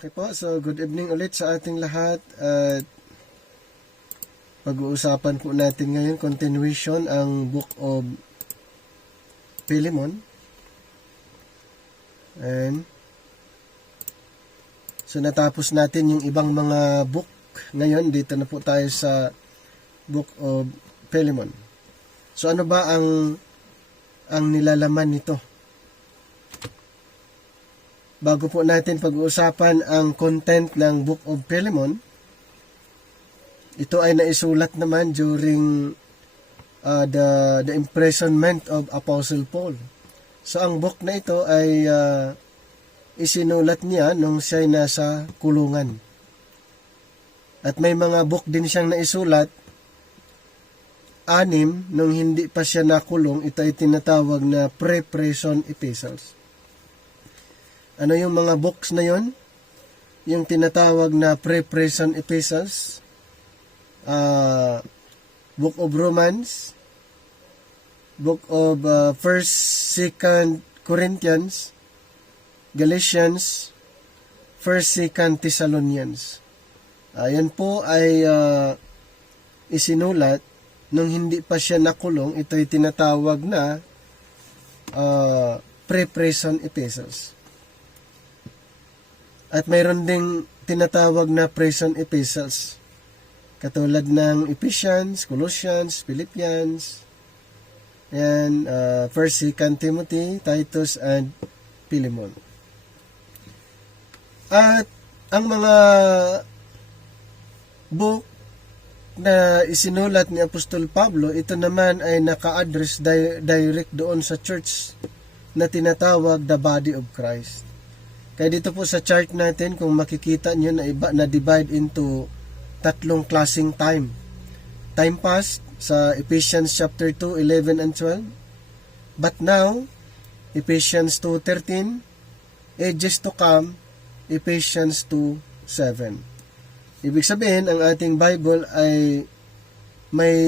Okay po, so good evening ulit sa ating lahat at pag-uusapan po natin ngayon continuation ang Book of Philemon. And so natapos natin yung ibang mga book. Ngayon dito na po tayo sa Book of Philemon. So ano ba ang nilalaman nito? Bago po natin pag-uusapan ang content ng Book of Philemon, ito ay naisulat naman during the imprisonment of Apostle Paul. So ang book na ito ay isinulat niya nung siya ay nasa kulungan. At may mga book din siyang naisulat, 6 nung hindi pa siya nakulong. Ito ay tinatawag na pre-prison epistles. Ano yung mga books na yon? Yung tinatawag na pre-prison epistles, Book of Romans, Book of 1st, 2nd Corinthians, Galatians, 1st, 2nd Thessalonians. Yan po ay isinulat nung hindi pa siya nakulong. Ito ay tinatawag na pre-prison epistles. At mayroon ding tinatawag na prison epistles, katulad ng Ephesians, Colossians, Philippians, and 1st, 2nd Timothy, Titus, and Philemon. At ang mga book na isinulat ni Apostol Pablo, ito naman ay naka-address direct doon sa church na tinatawag the Body of Christ. Kaya dito po sa chart natin, kung makikita nyo na divide into 3 klaseng time. Time past sa Ephesians chapter 2, 11 and 12. But now, Ephesians 2:13. Ages to come, Ephesians 2:7. Ibig sabihin, ang ating Bible ay may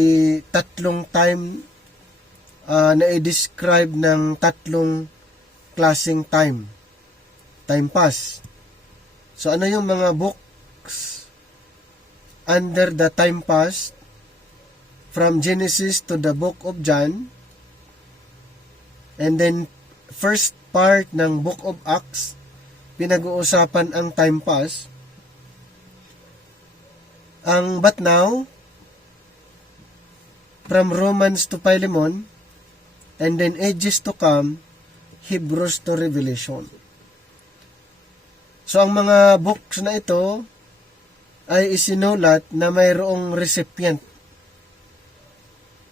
3 time na i-describe ng 3 klaseng time. Time past. So ano yung mga books under the time past? From Genesis to the book of John. And then first part ng book of Acts, pinag-uusapan ang time past. Ang but now, from Romans to Philemon, and then ages to come, Hebrews to Revelation. So, ang mga books na ito ay isinulat na mayroong recipient.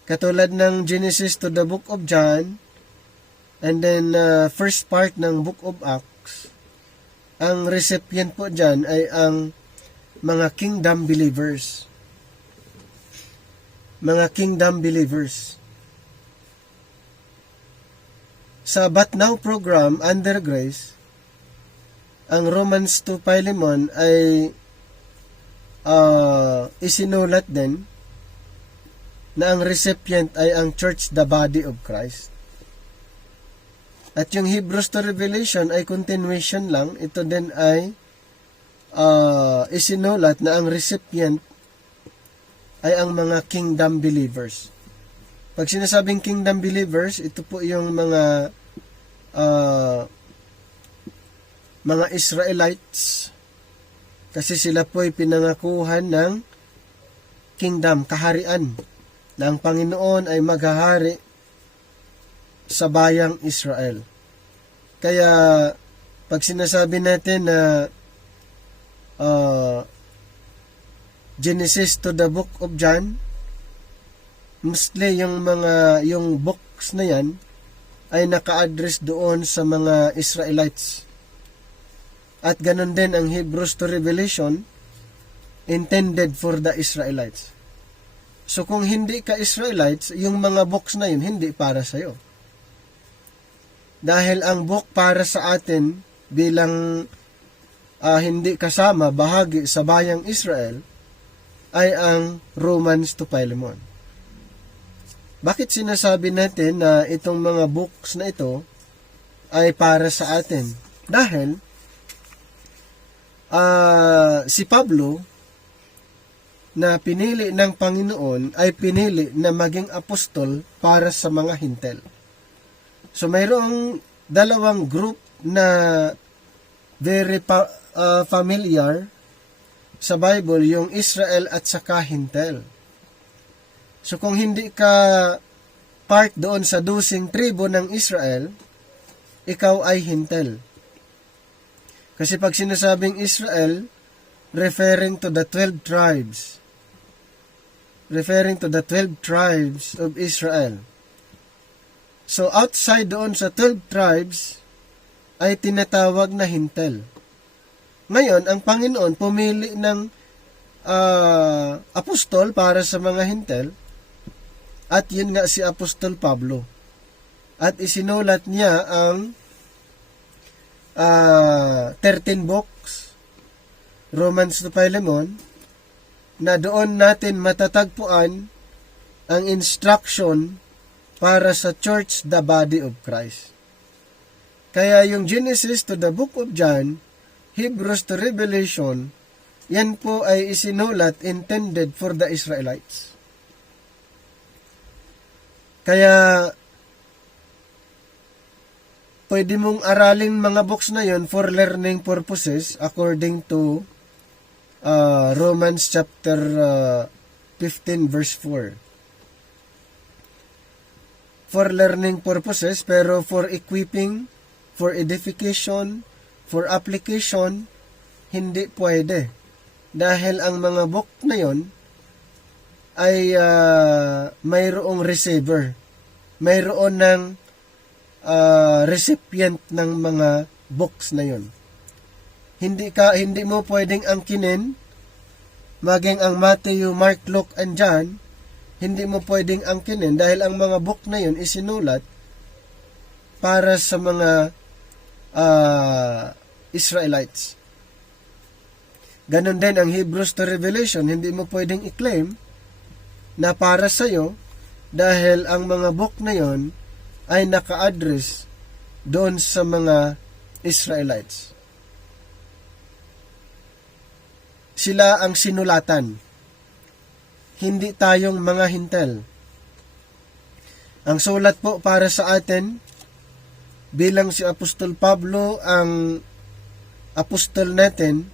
Katulad ng Genesis to the book of John, and then first part ng book of Acts, ang recipient po dyan ay ang mga kingdom believers. Mga kingdom believers. Sa But Now program, under Grace, ang Romans to Philemon ay isinulat din na ang recipient ay ang church, the body of Christ. At yung Hebrews to Revelation ay continuation lang. Ito din ay isinulat na ang recipient ay ang mga kingdom believers. Pag sinasabing kingdom believers, ito po yung mga Israelites, kasi sila po ay pinangakuhan ng kingdom, kaharian, na ang Panginoon ay maghahari sa bayang Israel. Kaya pag sinasabi natin na Genesis to the book of John, mostly yung books na yan ay naka-address doon sa mga Israelites. At ganun din ang Hebrews to Revelation, intended for the Israelites. So kung hindi ka Israelites, yung mga books na yun, hindi para sa'yo. Dahil ang book para sa atin bilang hindi kasama, bahagi sa bayang Israel, ay ang Romans to Philemon. Bakit sinasabi natin na itong mga books na ito ay para sa atin? Dahil si Pablo na pinili ng Panginoon ay pinili na maging apostol para sa mga Hintil. So mayroong dalawang group na very familiar sa Bible, yung Israel at saka Hintil. So kung hindi ka part doon sa 12 tribo ng Israel, ikaw ay Hintil. Kasi pag sinasabing Israel, referring to the 12 tribes. Referring to the 12 tribes of Israel. So outside doon sa 12 tribes, ay tinatawag na Hintil. Ngayon, ang Panginoon pumili ng apostol para sa mga Hintil, at yun nga si Apostol Pablo. At isinulat niya ang 13 books, Romans to Philemon, na doon natin matatagpuan ang instruction para sa church, the body of Christ. Kaya yung Genesis to the book of John, Hebrews to Revelation, yan po ay isinulat intended for the Israelites. Kaya pwede mong aralin mga books na yon for learning purposes according to Romans chapter 15 verse 4. For learning purposes, pero for equipping, for edification, for application, hindi pwede. Dahil ang mga book na yon ay mayroong receiver. Mayroon ng recipient ng mga books na yon. Hindi mo pwedeng angkinin, maging ang Matthew, Mark, Luke, and John, hindi mo pwedeng angkinin dahil ang mga book na yun isinulat para sa mga Israelites. Ganon din ang Hebrews to Revelation, hindi mo pwedeng i-claim na para sa'yo dahil ang mga book na yun ay naka-address doon sa mga Israelites. Sila ang sinulatan. Hindi tayong mga Hintil. Ang sulat po para sa atin, bilang si Apostol Pablo, ang apostol natin,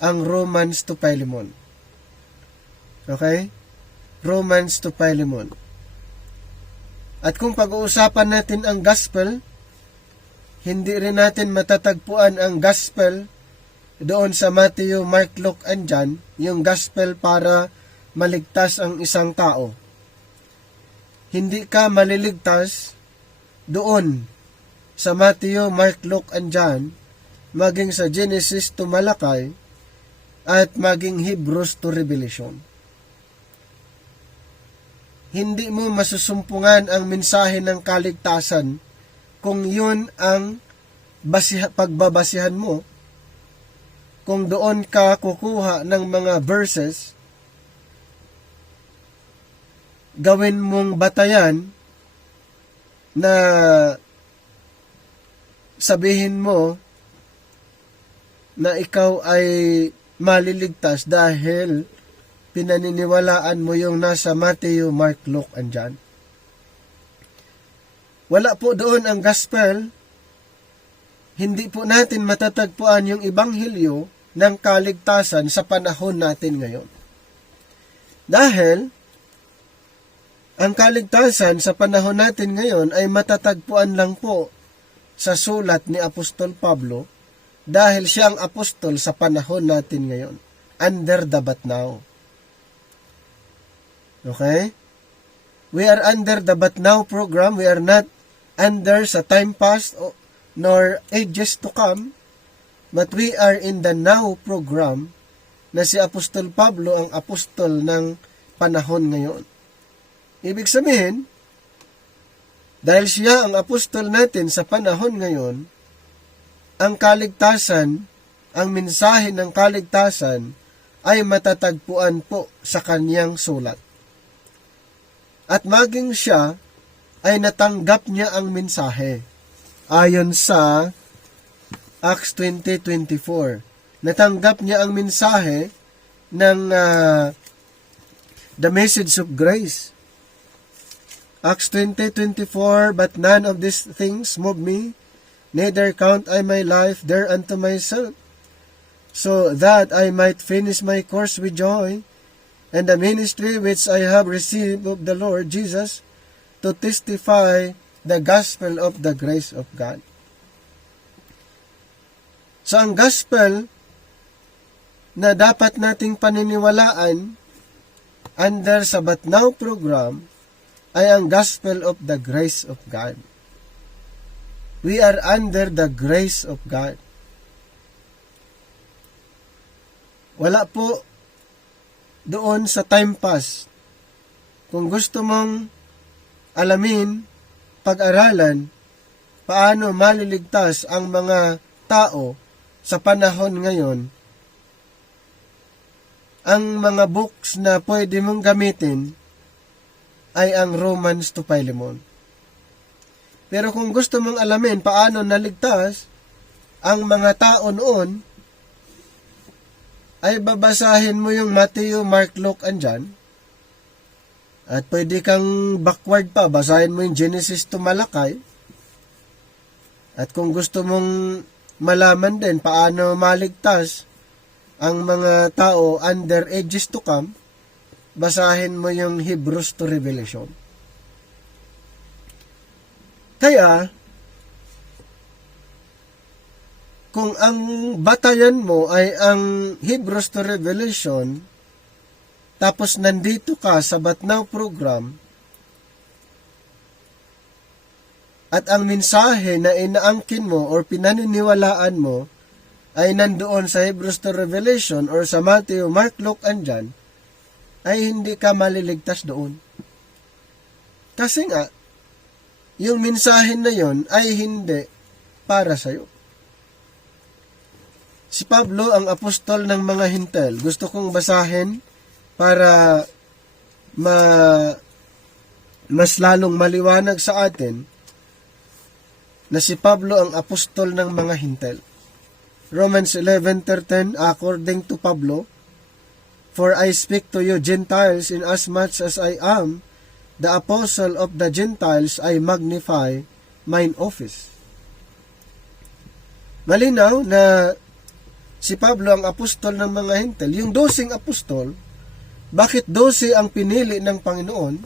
ang Romans to Philemon. Okay? Romans to Philemon. At kung pag-uusapan natin ang gospel, hindi rin natin matatagpuan ang gospel doon sa Matthew, Mark, Luke, and John, yung gospel para maligtas ang isang tao. Hindi ka maliligtas doon sa Matthew, Mark, Luke, and John, maging sa Genesis to Malakay, at maging Hebrews to Revelation. Hindi mo masusumpungan ang mensahe ng kaligtasan kung yun ang pagbabasihan mo, kung doon ka kukuha ng mga verses, gawin mong batayan na sabihin mo na ikaw ay maliligtas dahil pinaniniwalaan mo yung nasa Matthew, Mark, Luke, and John. Wala po doon ang gospel. Hindi po natin matatagpuan yung ebanghelyo ng kaligtasan sa panahon natin ngayon. Dahil ang kaligtasan sa panahon natin ngayon ay matatagpuan lang po sa sulat ni Apostol Pablo dahil siya ang apostol sa panahon natin ngayon. Under the but now. Okay? We are under the but now program. We are not under sa time past nor ages to come, but we are in the now program na si Apostol Pablo ang apostol ng panahon ngayon. Ibig sabihin, dahil siya ang apostol natin sa panahon ngayon, ang kaligtasan, ang mensahe ng kaligtasan ay matatagpuan po sa kanyang sulat. At maging siya ay natanggap niya ang mensahe. Ayon sa Acts 20:24, natanggap niya ang mensahe ng the message of grace. Acts 20:24, but none of these things move me, neither count I my life thereunto myself, so that I might finish my course with joy, and the ministry which I have received of the Lord Jesus, to testify the gospel of the grace of God. So ang gospel na dapat nating paniniwalaan under sa But Now program ay ang gospel of the grace of God. We are under the grace of God. Wala po doon sa time pass. Kung gusto mong alamin, pag-aralan, paano maliligtas ang mga tao sa panahon ngayon, ang mga books na pwede mong gamitin ay ang Romans to Philemon. Pero kung gusto mong alamin paano naligtas ang mga tao noon, ay babasahin mo yung Matthew, Mark, Luke, and John. At pwede kang backward pa, basahin mo yung Genesis to Malakay. At kung gusto mong malaman din paano maligtas ang mga tao under ages to come, basahin mo yung Hebrews to Revelation. Kaya, kung ang batayan mo ay ang Hebrews to Revelation, tapos nandito ka sa But Now program, at ang mensahe na inaangkin mo or pinaniniwalaan mo ay nandoon sa Hebrews to Revelation or sa Matthew, Mark, Luke, and John, ay hindi ka maliligtas doon. Kasi nga, yung mensahe na yon ay hindi para sa'yo. Si Pablo, ang apostol ng mga Hintil, gusto kong basahin para mas lalong maliwanag sa atin na si Pablo ang apostol ng mga Hintil. Romans 11:13, according to Pablo, for I speak to you Gentiles, inasmuch as I am the apostle of the Gentiles, I magnify mine office. Malinaw na si Pablo ang apostol ng mga Hintil. Yung 12 apostol, bakit 12 ang pinili ng Panginoon?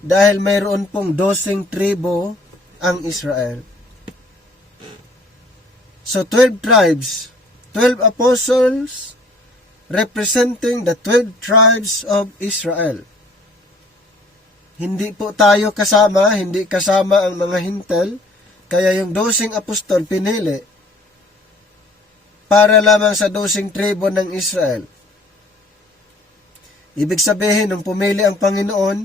Dahil mayroon pong 12 tribo ang Israel. So 12 tribes, 12 apostles representing the 12 tribes of Israel. Hindi po tayo kasama, hindi kasama ang mga Hintil, kaya yung 12 apostol pinili para lamang sa 12 tribo ng Israel. Ibig sabihin, nung pumili ang Panginoon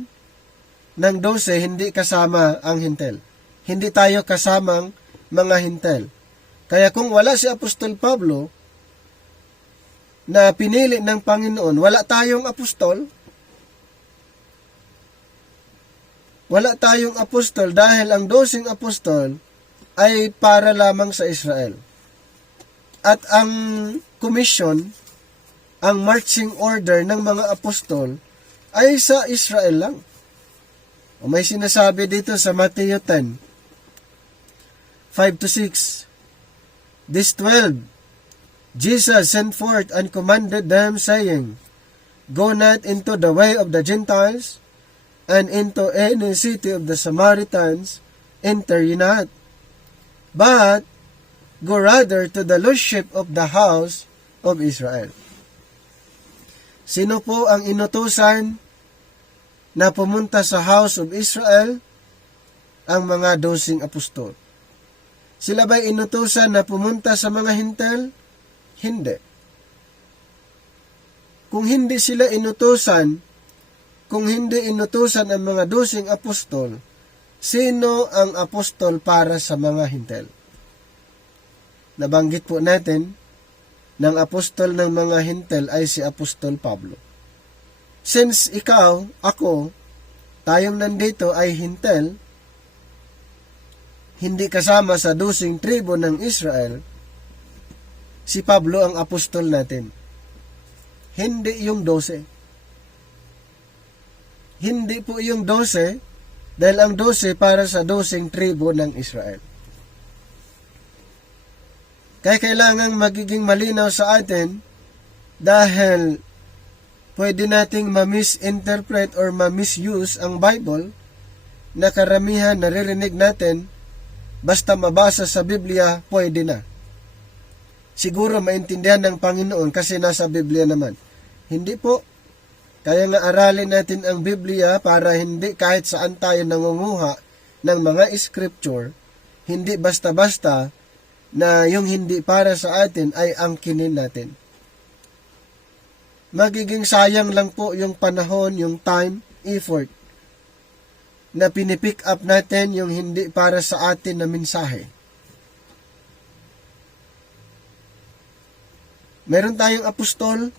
ng 12, hindi kasama ang Hintil. Hindi tayo kasamang mga Hintil. Kaya kung wala si Apostol Pablo na pinili ng Panginoon, wala tayong apostol. Wala tayong apostol dahil ang 12 apostol ay para lamang sa Israel. At ang commission, ang marching order ng mga apostol ay sa Israel lang. O may sinasabi dito sa Matthew 10, 5-6, These 12, Jesus sent forth and commanded them, saying, Go not into the way of the Gentiles, and into any city of the Samaritans enter ye not, but go rather to the lordship of the house of Israel. Sino po ang inutusan na pumunta sa house of Israel? Ang mga 12 apostol. Sila ba'y inutusan na pumunta sa mga Hintil? Hindi. Kung hindi sila inutusan, kung hindi inutusan ang mga 12 apostol, sino ang apostol para sa mga Hintil? Nabanggit po natin, ng apostol ng mga Hintil ay si Apostol Pablo. Since ikaw, ako, tayong nandito ay Hintil, hindi kasama sa 12 tribo ng Israel, si Pablo ang apostol natin. Hindi yung 12. Hindi po yung 12, dahil ang 12 para sa 12 tribo ng Israel. Kaya kailangan magiging malinaw sa atin dahil pwede nating ma-misinterpret or ma-misuse ang Bible na karamihan naririnig natin basta mabasa sa Biblia, pwede na. Siguro maintindihan ng Panginoon kasi nasa Biblia naman. Hindi po. Kaya nga aralin natin ang Biblia para hindi kahit saan tayo nangunguha ng mga scripture, hindi basta-basta na yung hindi para sa atin ay angkinin natin. Magiging sayang lang po yung panahon, yung time, effort na pinipick up natin yung hindi para sa atin na mensahe. Meron tayong apostol,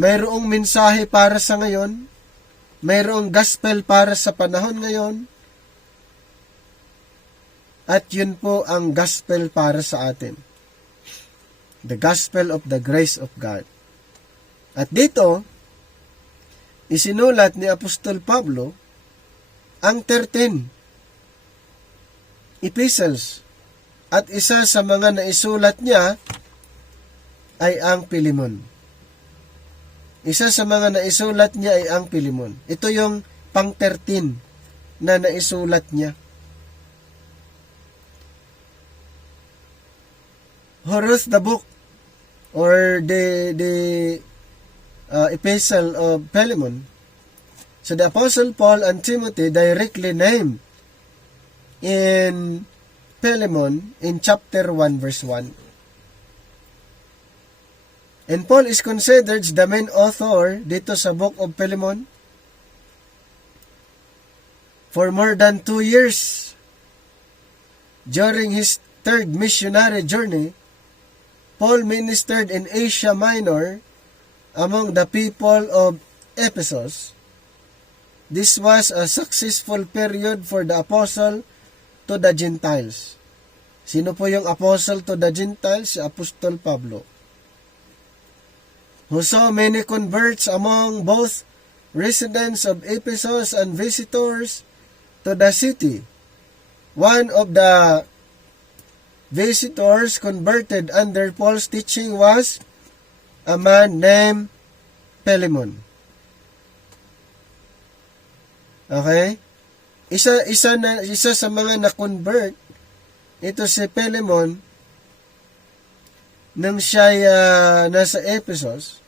mayroong mensahe para sa ngayon, mayroong gospel para sa panahon ngayon, at yun po ang gospel para sa atin. The gospel of the grace of God. At dito, isinulat ni Apostol Pablo ang 13 epistles. At isa sa mga naisulat niya ay ang Pilemon. Isa sa mga naisulat niya ay ang Pilemon. Ito yung pang-13 na naisulat niya. Who wrote the book or the epistle of Philemon? So the Apostle Paul and Timothy directly named in Philemon in chapter 1 verse 1. And Paul is considered the main author dito sa book of Philemon. For more than 2 years, during his third missionary journey, Paul ministered in Asia Minor among the people of Ephesus. This was a successful period for the apostle to the Gentiles. Sino po yung apostle to the Gentiles? Si Apostol Pablo. Who saw many converts among both residents of Ephesus and visitors to the city. One of the visitors converted under Paul's teaching was a man named Philemon. Okay? Isa sa mga na-convert, ito si Philemon, nang siya nasa Ephesus.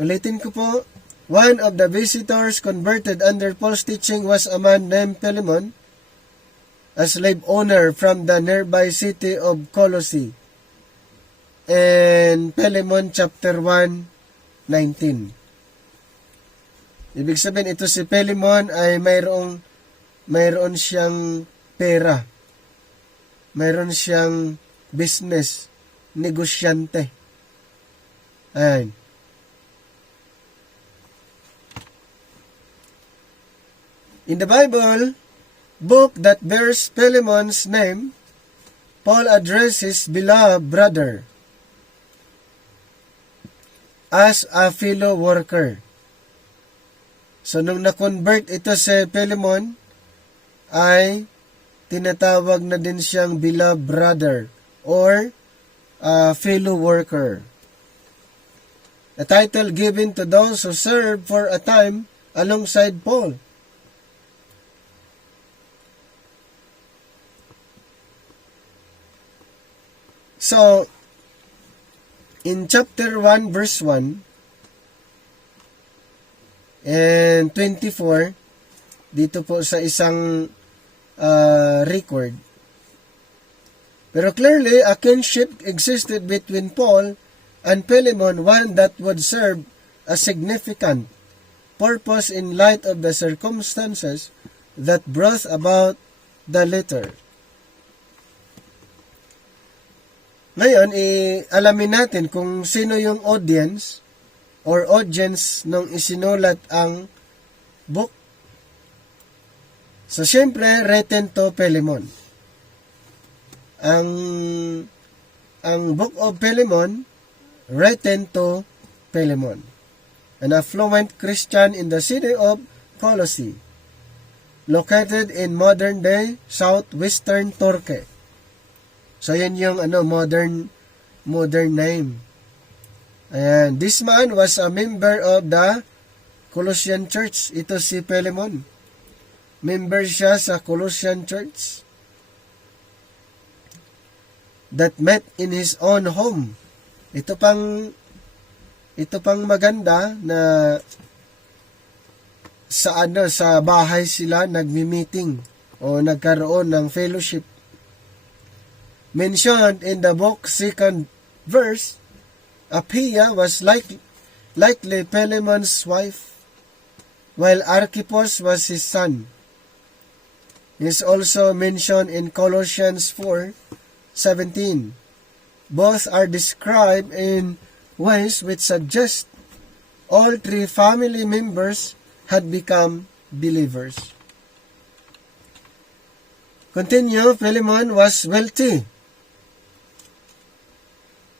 Ulitin ko po, one of the visitors converted under Paul's teaching was a man named Philemon, a slave owner from the nearby city of Colossae. And Philemon chapter 1, 19. Ibig sabihin, ito si Philemon ay mayroon siyang pera. Mayroon siyang business, negosyante. Ayan. In the Bible book that bears Philemon's name, Paul addressed his beloved brother as a fellow worker. So, nung na-convert ito si Philemon, ay tinatawag na din siyang beloved brother or fellow worker. A title given to those who served for a time alongside Paul. So, in chapter 1 verse 1 and 24, dito po sa isang record. Pero clearly, a kinship existed between Paul and Philemon, one that would serve a significant purpose in light of the circumstances that brought about the letter. Ngayon, alamin natin kung sino yung audience or audience nung isinulat ang book So, syempre, written to Philemon. Ang Book of Philemon, written to Philemon, an affluent Christian in the city of Colossae, located in modern-day southwestern Turkey. So, yan yung modern name. Ayan. This man was a member of the Colossian Church. Ito si Philemon. Member siya sa Colossian Church that met in his own home. Ito pang maganda na sa bahay sila nagmi-meeting o nagkaroon ng fellowship. Mentioned in the book 2nd verse, Apphia was likely Philemon's wife, while Archippus was his son. He is also mentioned in Colossians 4:17. Both are described in ways which suggest all three family members had become believers. Continue, Philemon was wealthy.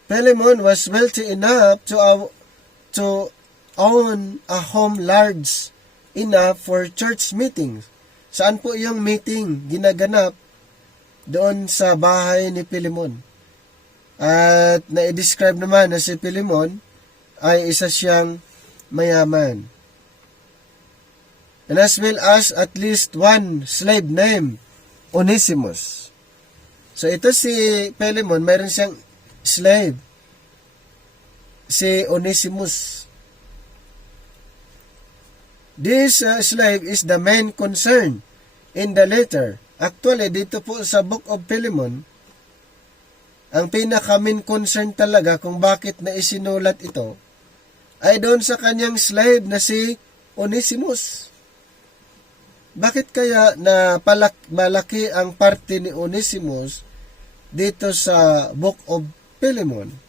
Philemon was wealthy enough to own a home large enough for church meetings. Saan po yung meeting ginaganap? Doon sa bahay ni Philemon. At na-describe naman na si Philemon ay isa siyang mayaman. And as well as at least one slave named Onesimus. So ito si Philemon, mayroon siyang slave. Si Onesimus. This slave is the main concern in the letter. Actually, dito po sa Book of Philemon, ang pinaka-main concern talaga kung bakit na isinulat ito ay doon sa kanyang slave na si Onesimus. Bakit kaya na malaki ang parte ni Onesimus dito sa Book of Philemon?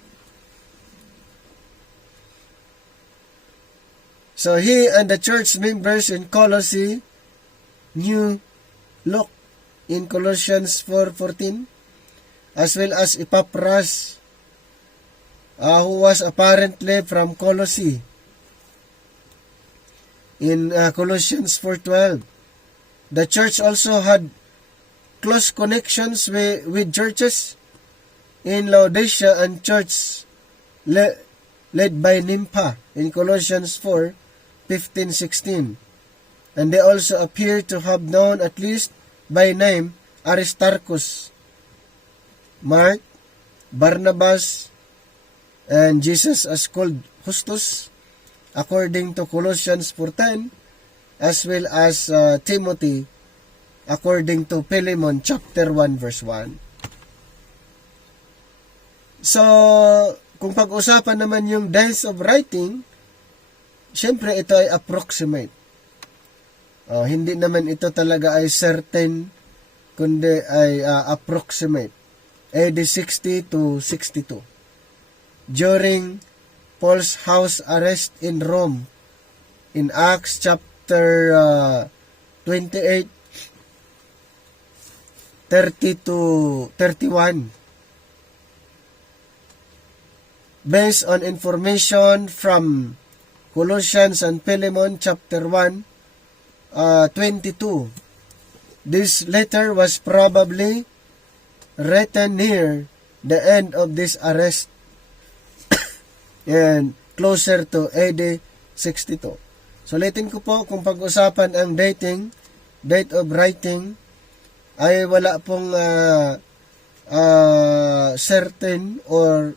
So he and the church members in Colossae knew Luke in Colossians 4:14, as well as Epaphras, who was apparently from Colossae in Colossians 4:12. The church also had close connections with churches in Laodicea and church led by Nympha in Colossians 4:15-16. And they also appear to have known at least by name Aristarchus, Mark, Barnabas, and Jesus as called Justus, according to Colossians 4:10, as well as Timothy, according to Philemon chapter 1 verse 1. So, kung pag-usapan naman yung days of writing, syempre ito ay approximate. Hindi naman ito talaga ay certain, kundi ay approximate. AD 60 to 62. During Paul's house arrest in Rome, in Acts chapter 28, 30 to 31. Based on information from Colossians and Philemon chapter 1, 22. This letter was probably written near the end of this arrest and closer to AD 62. So, ulitin ko po, kung pag-usapan ang date of writing, ay wala pong certain or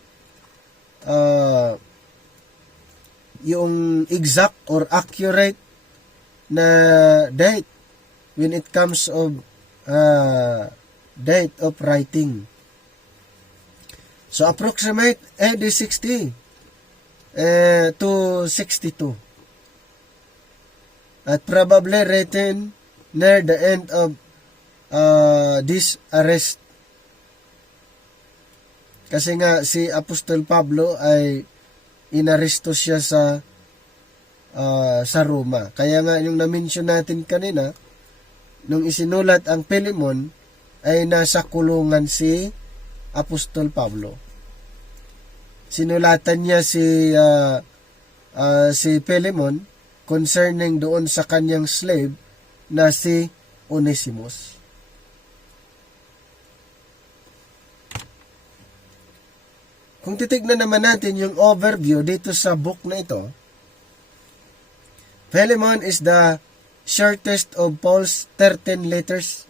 yung exact or accurate na date when it comes of date of writing. So, approximate AD 60 to 62. At probably written near the end of this arrest. Kasi nga si Apostol Pablo ay inaresto siya sa Roma. Kaya nga yung na-mention natin kanina, nung isinulat ang Pilemon, ay nasa kulungan si Apostol Pablo. Sinulatan niya si Pilemon concerning doon sa kanyang slave na si Onesimus. Kung titignan naman natin yung overview dito sa book na ito, Philemon is the shortest of Paul's 13 letters.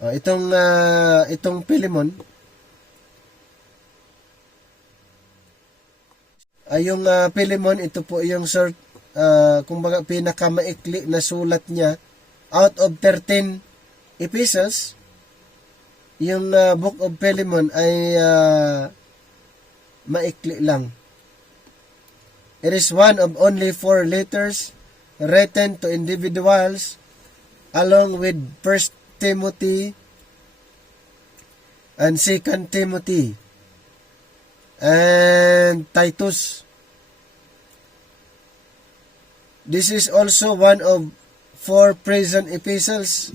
Itong Philemon ay yung Philemon, ito po yung kumbaga pinakamaikli na sulat niya out of 13 epistles. Yung Book of Philemon ay maikli lang. It is one of only 4 letters written to individuals along with 1 Timothy and 2 Timothy and Titus. This is also one of 4 prison epistles,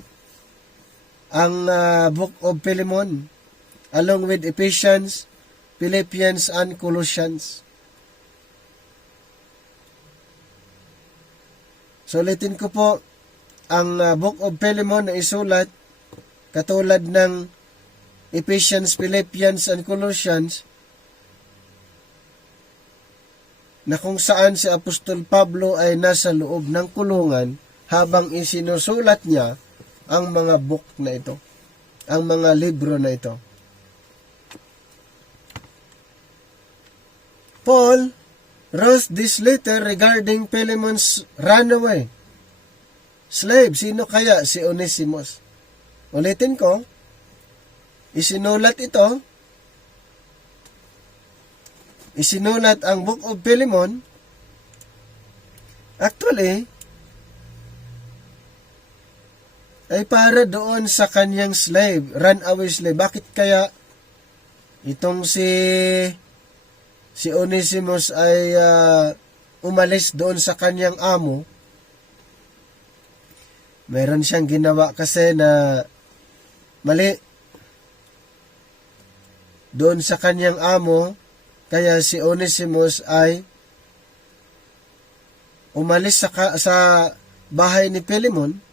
ang Book of Philemon, along with Ephesians, Philippians, and Colossians. So, ulitin ko po, ang Book of Philemon na isulat, katulad ng Ephesians, Philippians, and Colossians, na kung saan si Apostol Pablo ay nasa loob ng kulungan habang isinusulat niya ang mga book na ito, ang mga libro na ito. Paul wrote this letter regarding Philemon's runaway slave. Sino kaya si Onesimus? Ulitin ko, isinulat ang Book of Philemon. Actually, ay para doon sa kanyang slave, runaway slave. Bakit kaya itong si Onesimus ay umalis doon sa kanyang amo? Meron siyang ginawa kasi na mali doon sa kanyang amo, kaya si Onesimus ay umalis sa bahay ni Philemon.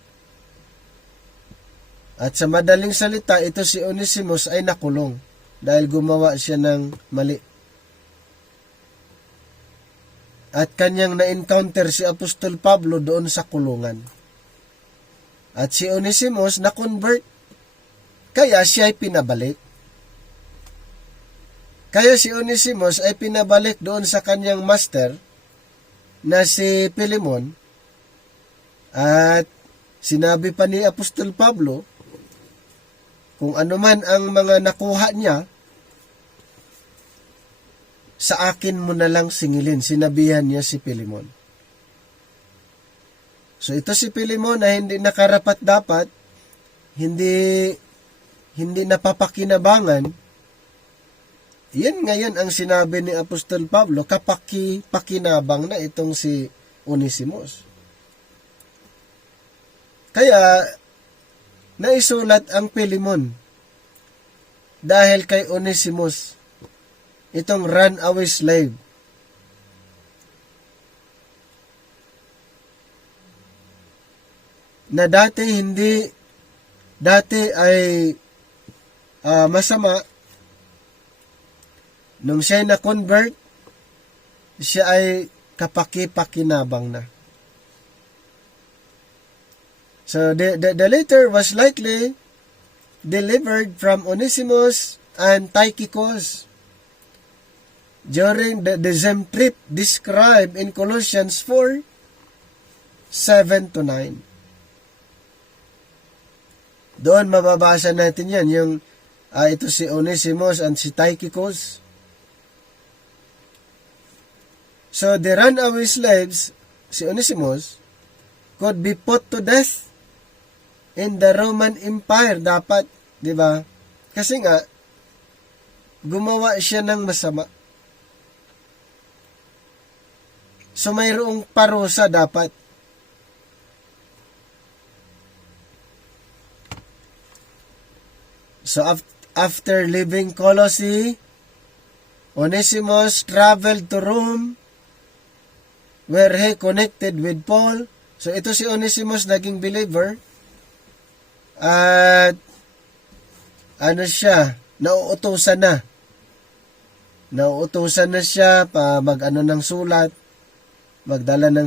At sa madaling salita, ito si Onesimus ay nakulong dahil gumawa siya ng mali. At kanyang na-encounter si Apostol Pablo doon sa kulungan. At si Onesimus na-convert, kaya siya ay pinabalik. Kaya si Onesimus ay pinabalik doon sa kanyang master na si Philemon. At sinabi pa ni Apostol Pablo, kung ano man ang mga nakuha niya, sa akin mo na lang singilin. Sinabihan niya si Philemon. So ito si Philemon na hindi nakarapat-dapat, hindi napapakinabangan. Yan ngayon ang sinabi ni Apostol Pablo, pakinabang na itong si Onesimus. Kaya, naisulat ang Philemon dahil kay Onesimus, itong runaway slave. Na dati ay masama. Nung siya na-convert, siya ay kapaki-pakinabang na. So, the letter was likely delivered from Onesimus and Tychicus during the same trip described in Colossians 4, 7-9. Doon mababasa natin yan, yung ito si Onesimus and si Tychicus. So, the runaway slaves, si Onesimus, could be put to death in the Roman Empire, dapat, di ba? Kasi nga, gumawa siya ng masama. So, mayroong parusa dapat. So after leaving Colossae, Onesimus traveled to Rome where he connected with Paul. So ito si Onesimus naging believer at nauutusan na siya pa magdala ng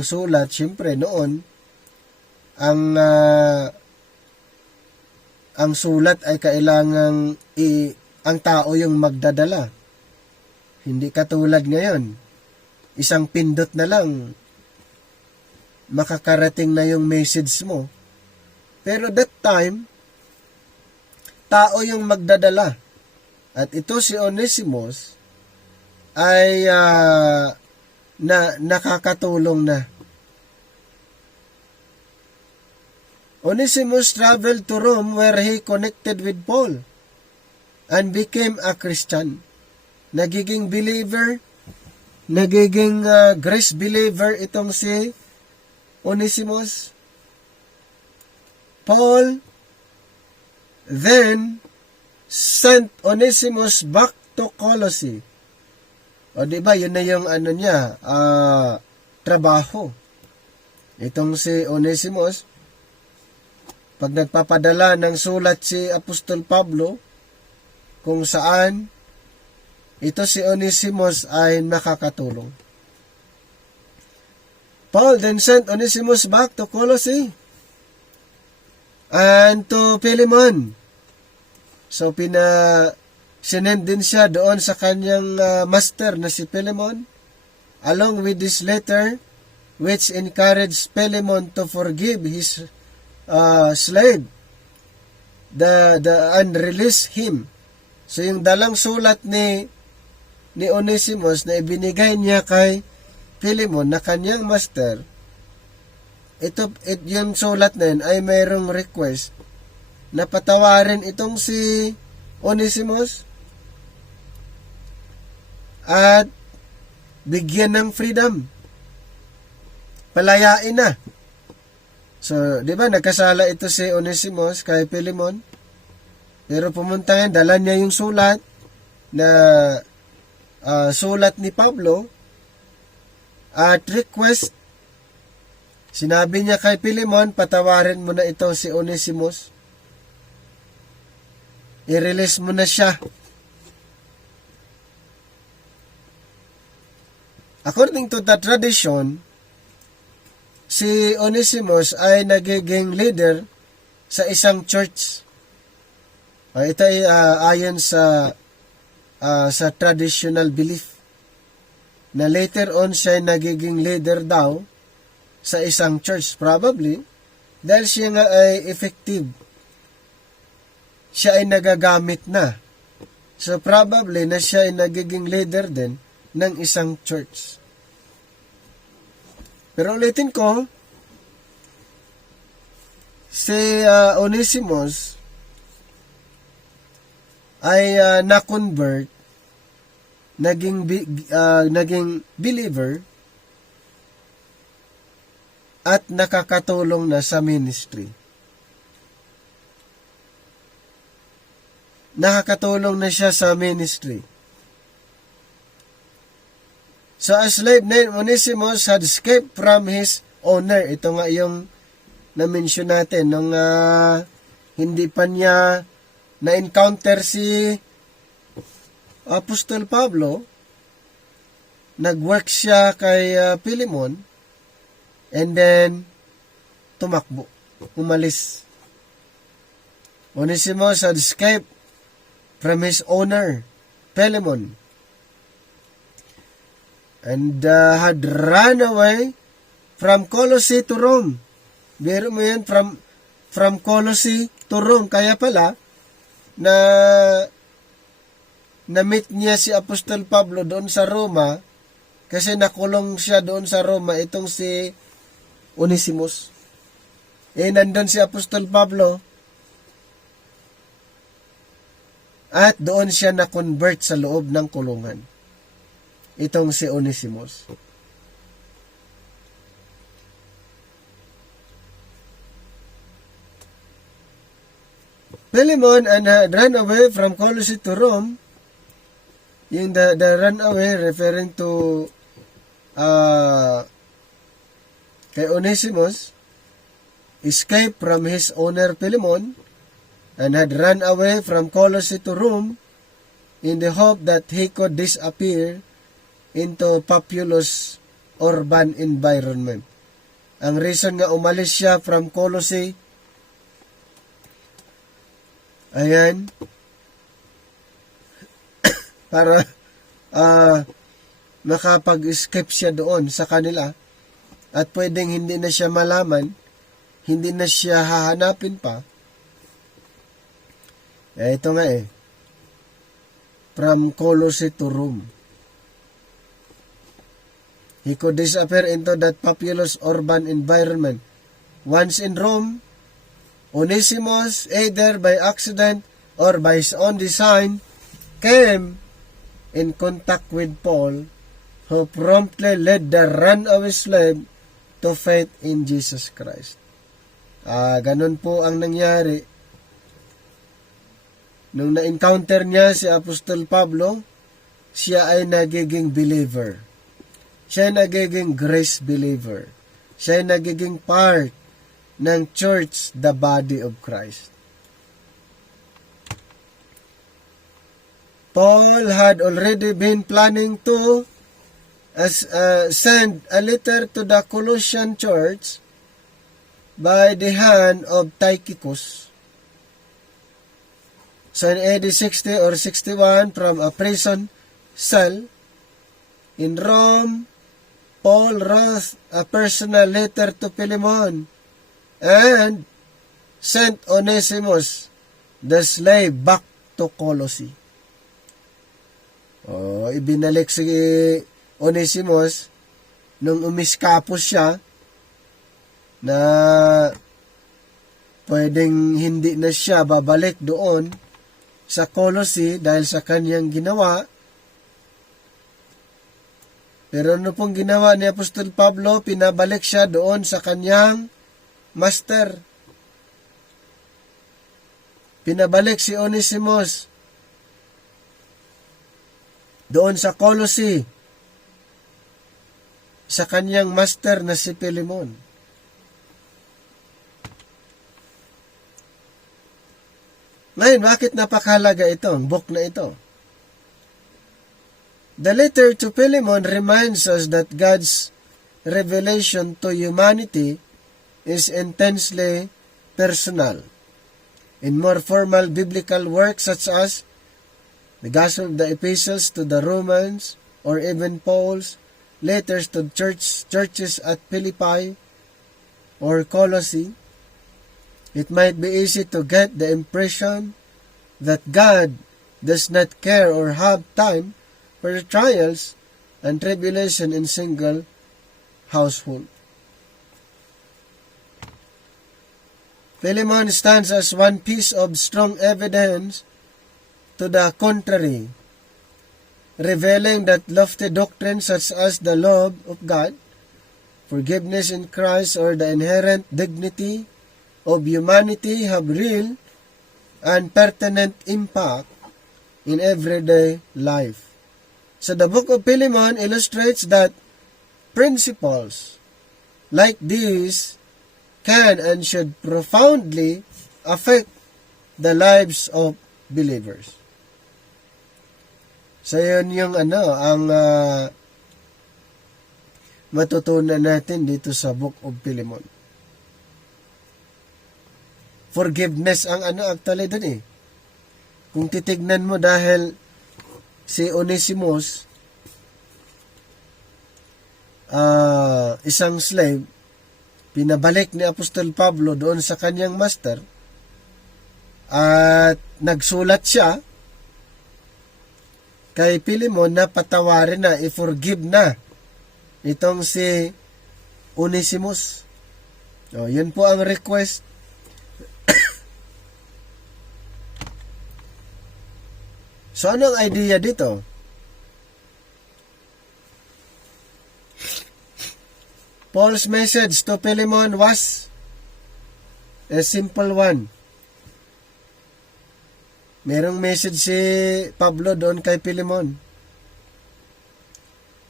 sulat. Siyempre noon ang sulat ay kailangang ang tao yung magdadala. Hindi katulad ngayon. Isang pindot na lang makakarating na yung message mo. Pero that time, tao yung magdadala. At ito si Onesimus ay nakakatulong na. Onesimus traveled to Rome where he connected with Paul and became a Christian. Nagiging believer, nagiging grace believer itong si Onesimus. Paul then sent Onesimus back to Colossae. O diba, yun na yung trabaho. Itong si Onesimus, pag nagpapadala ng sulat si Apostol Pablo, kung saan ito si Onesimus ay nakakatulong. Paul then sent Onesimus back to Colossae and to Philemon. So sinend din siya doon sa kanyang master na si Philemon, along with this letter which encouraged Philemon to forgive his slave and release him. So yung dalang sulat ni Onesimus na ibinigay niya kay Philemon na kanyang master, yung sulat na yun ay mayroong request na patawarin itong si Onesimus at bigyan ng freedom. Palayain na. So, di ba, nagkasala ito si Onesimus kay Philemon, pero pumunta ngayon, dala niya yung sulat na sulat ni Pablo at request. Sinabi niya kay Philemon, patawarin mo na ito si Onesimus. I-release mo na siya. According to the tradition, si Onesimus ay nagiging leader sa isang church. Ito ay ayon sa traditional belief na later on siya ay nagiging leader daw sa isang church. Probably dahil siya nga ay effective. Siya ay nagagamit na. So probably na siya ay nagiging leader din ng isang church. Pero ulitin ko, si Onesimus ay na-convert, naging believer, at nakakatulong na sa ministry. Nakakatulong na siya sa ministry. So, a slave named Onesimus had escaped from his owner. Ito nga yung na-mention natin nung hindi pa niya na-encounter si Apostol Pablo. Nag-work siya kay Philemon and then tumakbo, umalis. Onesimus had escaped from his owner, Philemon, and had run away from Colossae to Rome. Biro mo yan, from Colossae to Rome. Kaya pala, na-meet niya si Apostol Pablo doon sa Roma kasi nakulong siya doon sa Roma itong si Onesimus. Nandun si Apostol Pablo at doon siya na-convert sa loob ng kulungan. Itong si Onesimus. Philemon and had run away from Colossae to Rome. Yung the run away referring to kay Onesimus, escaped from his owner Philemon and had run away from Colossae to Rome in the hope that he could disappear into populous urban environment. Ang reason nga umalis siya from Colossae, ayan, para makapag-escape siya doon sa kanila at pwedeng hindi na siya malaman, hindi na siya hahanapin pa. Ito nga from Colossae to Rome. He could disappear into that populous urban environment. Once in Rome, Onesimus, either by accident or by his own design, came in contact with Paul, who promptly led the runaway slave to faith in Jesus Christ. Ganun po ang nangyari. Nung na-encounter niya si Apostol Pablo, siya ay nagiging believer. Siya ay nagiging grace believer. Siya ay nagiging part ng church, the body of Christ. Paul had already been planning to send a letter to the Colossian church by the hand of Tychicus. So in AD 60 or 61, from a prison cell in Rome, Paul wrote a personal letter to Philemon and sent Onesimus, the slave, back to Colossae. Ibinalik si Onesimus nung umiskapos siya na pwedeng hindi na siya babalik doon sa Colossae dahil sa kanyang ginawa. Pero ano pong ginawa ni Apostol Pablo? Pinabalik siya doon sa kanyang master. Pinabalik si Onesimus doon sa Colossae sa kanyang master na si Philemon. Ngayon, bakit napakahalaga ito, ang book na ito? The letter to Philemon reminds us that God's revelation to humanity is intensely personal. In more formal biblical works such as the Gospel of the Epistles to the Romans, or even Paul's letters to churches at Philippi or Colossae, it might be easy to get the impression that God does not care or have time for the trials and tribulation in single household. Philemon stands as one piece of strong evidence to the contrary, revealing that lofty doctrines such as the love of God, forgiveness in Christ, or the inherent dignity of humanity have real and pertinent impact in everyday life. So the book of Philemon illustrates that principles like these can and should profoundly affect the lives of believers. So yun yung ang matutunan natin dito sa Book of Philemon. Forgiveness ang actually dun Kung titignan mo, dahil si Onesimus, isang slave, pinabalik ni Apostol Pablo doon sa kanyang master at nagsulat siya kay Philemon na patawarin na, i-forgive na itong si Onesimus. Yun po ang request. So, anong idea dito? Paul's message to Philemon was a simple one. Merong message si Pablo doon kay Philemon.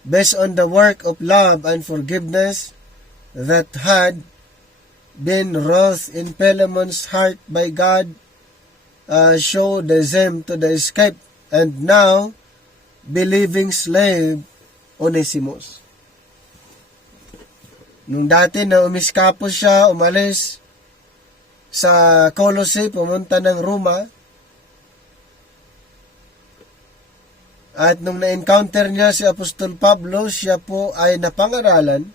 Based on the work of love and forgiveness that had been wrought in Philemon's heart by God, show the same to the escaped and now believing slave Onesimus. Nung dati na umiskapos siya, umalis sa Colossae, pumunta ng Roma, at nung na-encounter niya si Apostol Pablo, siya po ay napangaralan,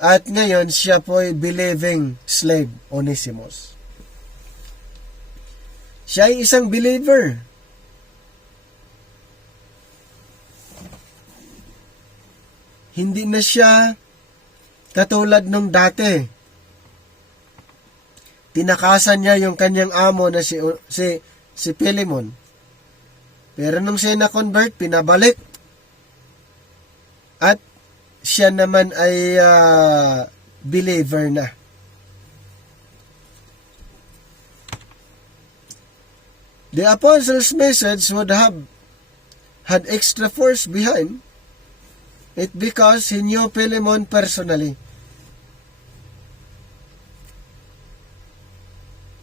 at ngayon siya po ay believing slave Onesimus. Siya ay isang believer. Hindi na siya katulad nung dati. Tinakasan niya yung kanyang amo na si Philemon. Pero nung siya na-convert, pinabalik. At siya naman ay believer na. The apostles' message would have had extra force behind it because he knew Philemon personally.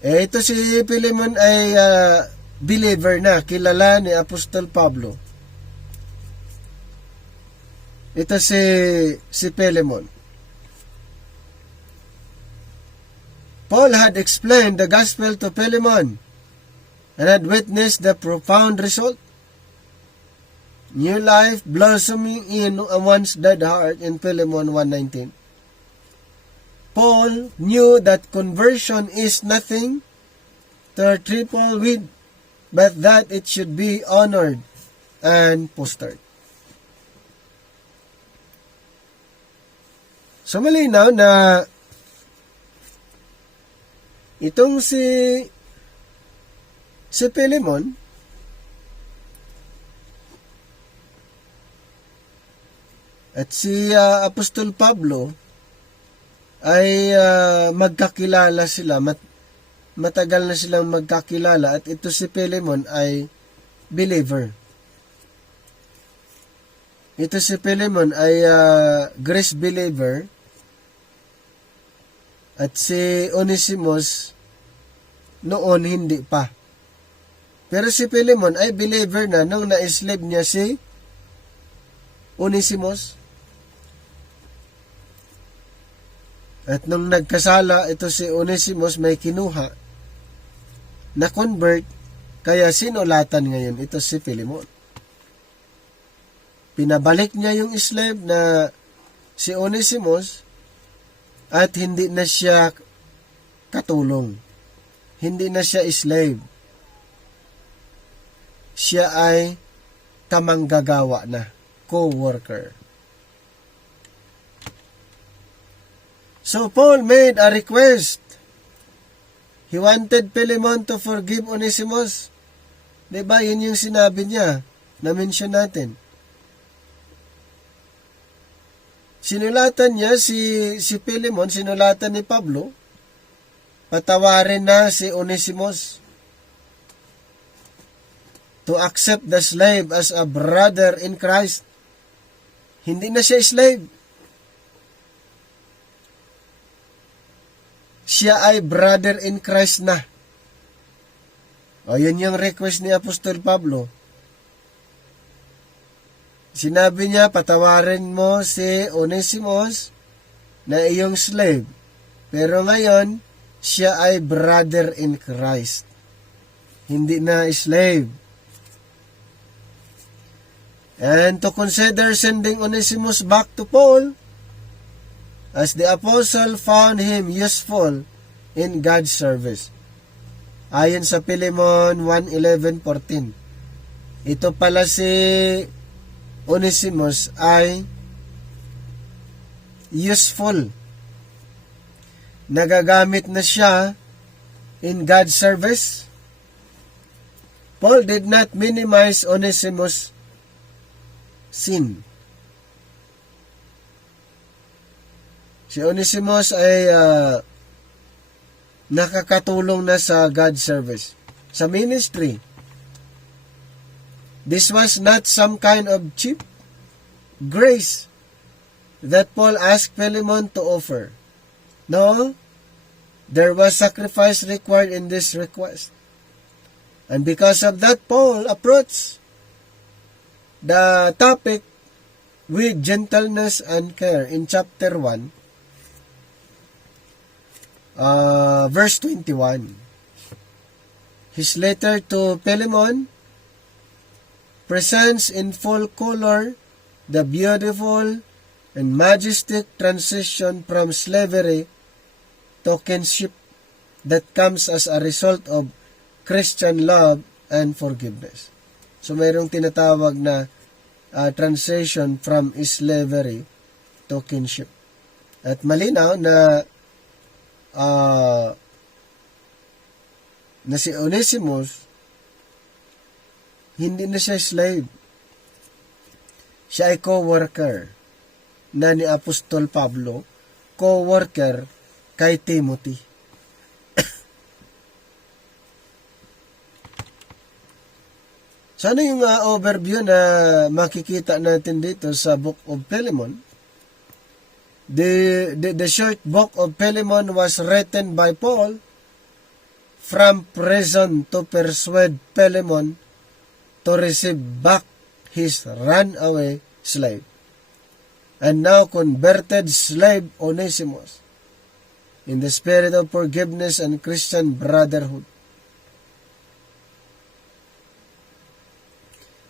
Ito si Philemon ay believer na, kilala ni Apostol Pablo. Ito si Philemon. Paul had explained the gospel to Philemon and had witnessed the profound result. New life blossoming in a once dead heart in Philemon 1:19. Paul knew that conversion is nothing to trifle with, but that it should be honored and fostered. So malinaw na itong si Philemon at si Apostol Pablo ay magkakilala sila, matagal na silang magkakilala, at ito si Philemon ay believer. Ito si Philemon ay grace believer, at si Onesimus noon hindi pa. Pero si Philemon ay believer na nung na-slave niya si Onesimus. At nung nagkasala, ito si Onesimus may kinuha na convert, kaya sinulatan ngayon ito si Philemon. Pinabalik niya yung slave na si Onesimus at hindi na siya katulong. Hindi na siya slave. Siya ay kamanggagawa na, co-worker. So Paul made a request. He wanted Philemon to forgive Onesimus. Diba, yun yung sinabi niya, na-mention natin. Sinulatan niya si Philemon, sinulatan ni Pablo, patawarin na si Onesimus to accept the slave as a brother in Christ. Hindi na siya slave. Siya ay brother in Christ na. O, yun yung request ni Apostol Pablo. Sinabi niya, patawarin mo si Onesimus na iyong slave. Pero ngayon, siya ay brother in Christ. Hindi na slave. And to consider sending Onesimus back to Paul, as the apostle found him useful in God's service. Ayon sa Philemon 1:11-14. Ito pala si Onesimus ay useful. Nagagamit na siya in God's service. Paul did not minimize Onesimus' sin. Si Onesimus ay nakakatulong na sa God's service. sa ministry. This was not some kind of cheap grace that Paul asked Philemon to offer. No, there was sacrifice required in this request. And because of that, Paul approached the topic with gentleness and care in chapter 1, verse 21. His letter to Philemon presents in full color the beautiful and majestic transition from slavery to kinship that comes as a result of Christian love and forgiveness. So mayroong tinatawag na transition from slavery to kinship. At malinaw na si Onesimus, hindi na siya slave. Siya ay co-worker na ni Apostol Pablo, co-worker kay Timothy. So ano yung overview na makikita natin dito sa Book of Philemon? The short Book of Philemon was written by Paul from prison to persuade Philemon to receive back his runaway slave and now converted slave Onesimus in the spirit of forgiveness and Christian brotherhood.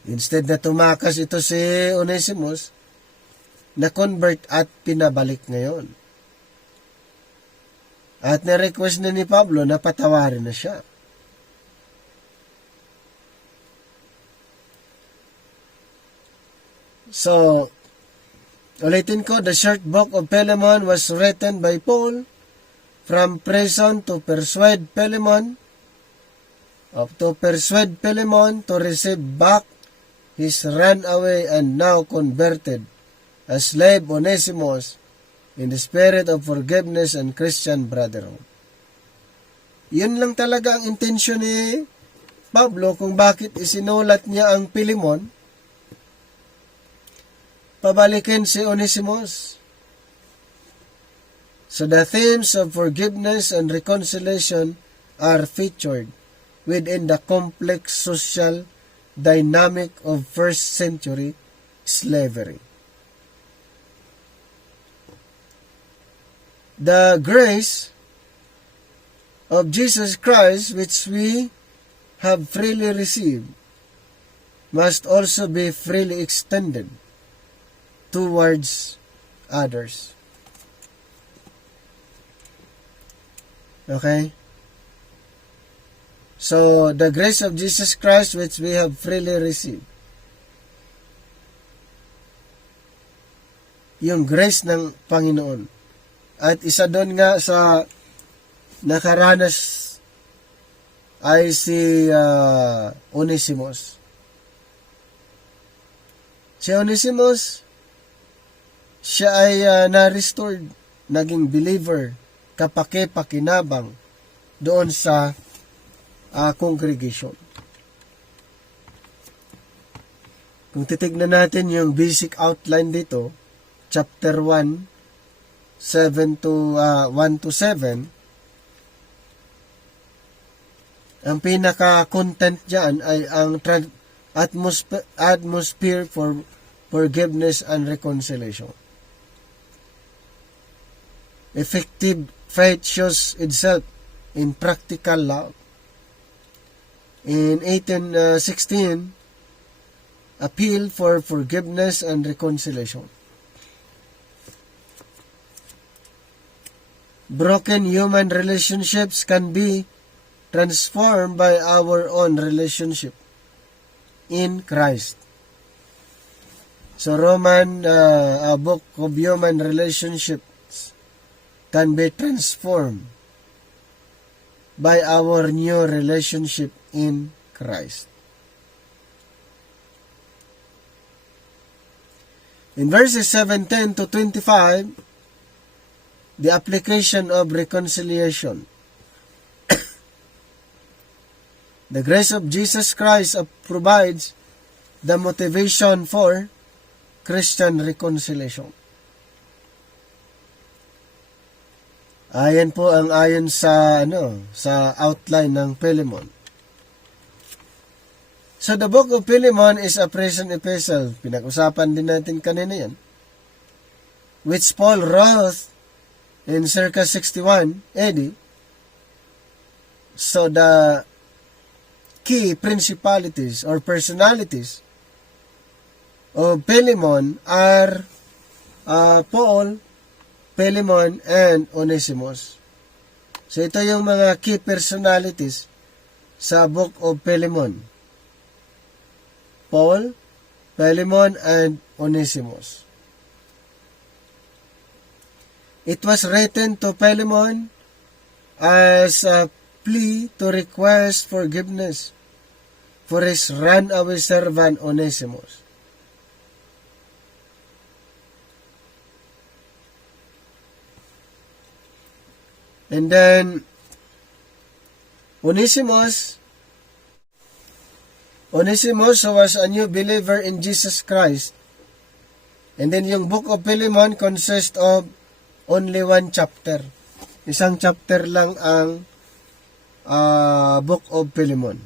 Instead na tumakas ito si Onesimus, na-convert at pinabalik ngayon. At na-request na ni Pablo na patawarin na siya. So, ulitin ko, the short book of Philemon was written by Paul from prison to persuade Philemon to receive back his runaway and now converted a slave Onesimus in the spirit of forgiveness and Christian brotherhood. Yun lang talaga ang intensyon ni Pablo kung bakit isinulat niya ang Philemon. Pabalikin si Onesimus. So the themes of forgiveness and reconciliation are featured within the complex social dynamic of first century slavery. The grace of Jesus Christ which we have freely received must also be freely extended towards others. Okay? So, the grace of Jesus Christ which we have freely received. Yung grace ng Panginoon. At isa doon nga sa nakaranas ay si Onesimus. Si Onesimus, siya ay na-restored, naging believer, kapake-pakinabang doon sa congregation. Kung titignan natin yung basic outline dito, chapter 1, 1 to 7, ang pinaka-content dyan ay ang atmosphere for forgiveness and reconciliation. Effective faith shows itself in practical love. In 1816, appeal for forgiveness and reconciliation. Broken human relationships can be transformed by our own relationship in Christ. So a book of human relationships can be transformed by our new relationship in Christ. In verses 17 to 25, the application of reconciliation. The grace of Jesus Christ provides the motivation for Christian reconciliation. Ayan po ang ayon sa sa outline ng Philemon. So the book of Philemon is a prison epistle. Pinag-usapan din natin kanina yan. Which Paul wrote in circa 61 AD. So the key principalities or personalities of Philemon are Paul, Philemon, and Onesimus. So ito yung mga key personalities sa book of Philemon. Paul, Philemon, and Onesimus. It was written to Philemon as a plea to request forgiveness for his runaway servant Onesimus. And then, Onesimus was a new believer in Jesus Christ. And then yung book of Philemon consists of only one chapter. Isang chapter lang ang book of Philemon.